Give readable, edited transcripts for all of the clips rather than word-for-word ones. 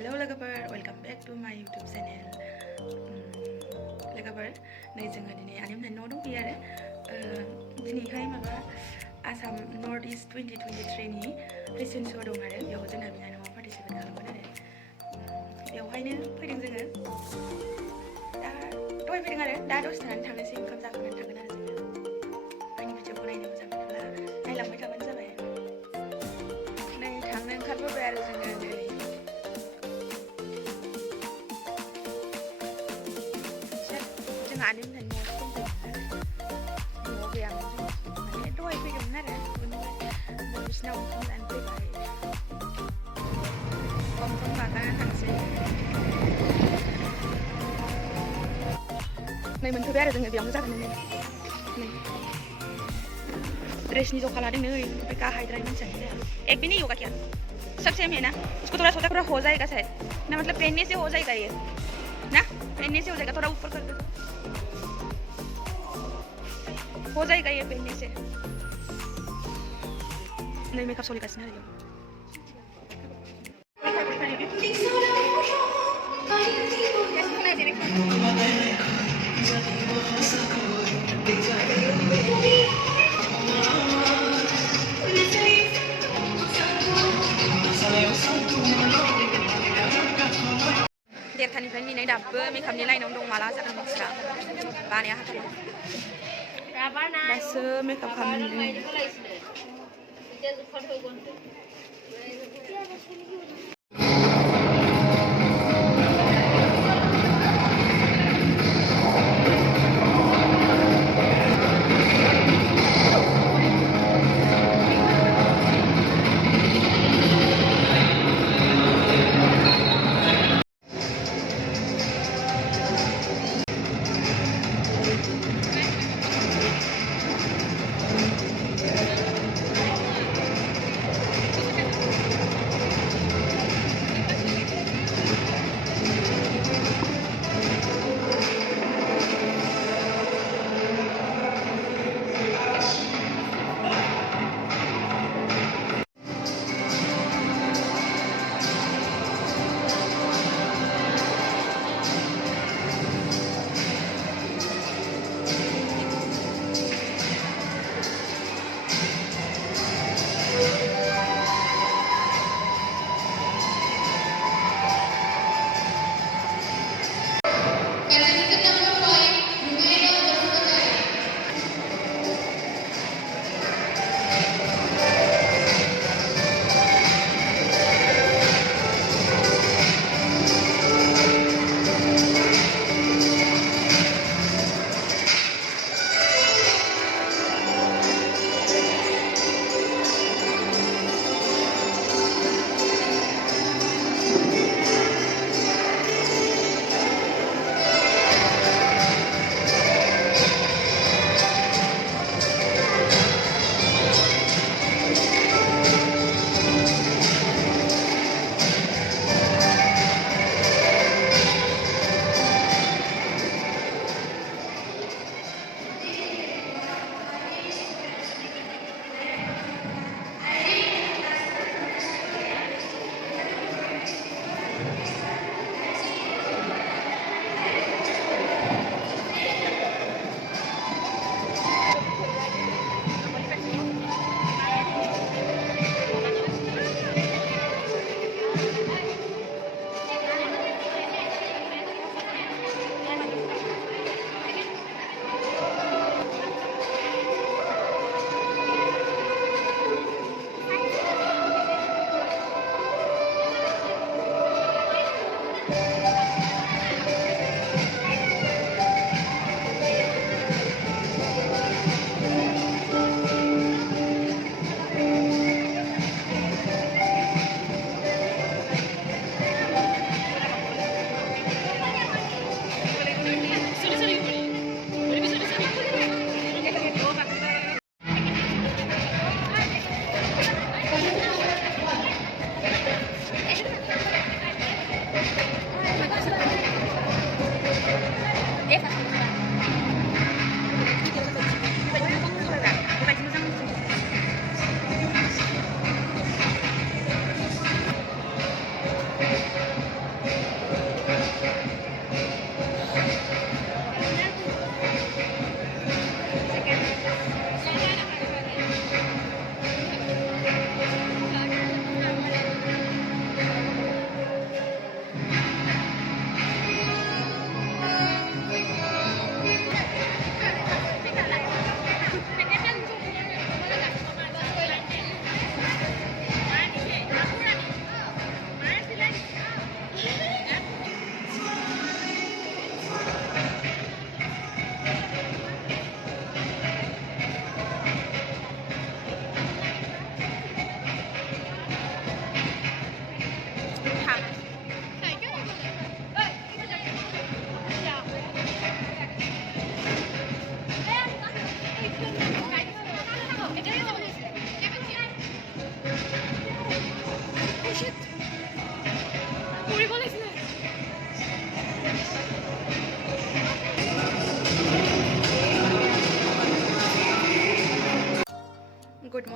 Hello logoper, welcome back to my YouTube channel. Logoper, नै जोङो दिनै आंनि न' दंफैयो आरो दिनैहाय माबा आसाम नर्थ इस्ट 2023 नि फेशन शो दं आरो बेयाव जोंना बिनानावा पार्टिसिपेट खालामगोन आरो बेवहायनो फैदों जोङो दा दहाय फैदों आरो दा दसे थानानै थांनोसै ओंखाम जाखांनानै थांगोन आरो जोङो आंनि भिडिअखौ नायनो मोजां मोनोब्ला नायलांबाय थाबानो जाबाय नै थांनो ओंखारबोबाय आरो जोङो नै आनि मोननि न'आवसो दंफैयोमोन आरो न'आव गैयामोन जों माने दहाय फैदोंमोन आरो बिनिफ्राय बिसिनाव ओंखाम जानो फैबाय गमखौनो बागाना थांसै नै मोनफैबाय आरो जोङो बेयावनो जागोन नै ड्रेसनि जखा लादों नै ओमफ्राय गाहायद्राय मानसियानो जाया एक भी नहीं होगा क्या सब सेम है ना इसको थोड़ा छोटा थोड़ा हो जाएगा शायद ना मतलब पहनने से हो जाएगा ये ना पहनने से हो जाएगा थोड़ा ऊपर कर दो हो जाएगा ये पहनने से नहीं मेकअप सोली कैसे नहीं देरथानिफ्राय नेनाय दाबो मेकआपनि लाइनाव दं माला जागोन मिथिला बानाया हाथाराव दासो मेकआप खालामदों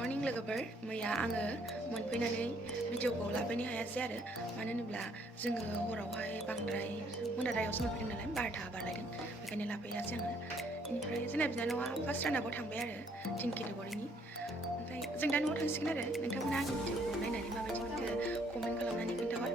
मर्निं लोगोफोर मैया आङो मोनफैनानै भिडिअखौ लाफैनो हायासै आरो मानो होनोब्ला जोङो हरावहाय बांद्राय मोनाद्रायावसो मोनफैदों नालाय 12था बारलायदों बेखायनो लाफैयासै आङो बेनिफ्राय जोंना बिनानावा फार्स्ट रानाबाव थांबाय आरो 10 केटेगरिनि ओमफ्राय जों दा न'आव थांसिगोन आरो नोंथांमोना आंनि भिडिअखौ नायनानै माबायदि मोनखो कमेन्ट खालामनानै खोन्थाहर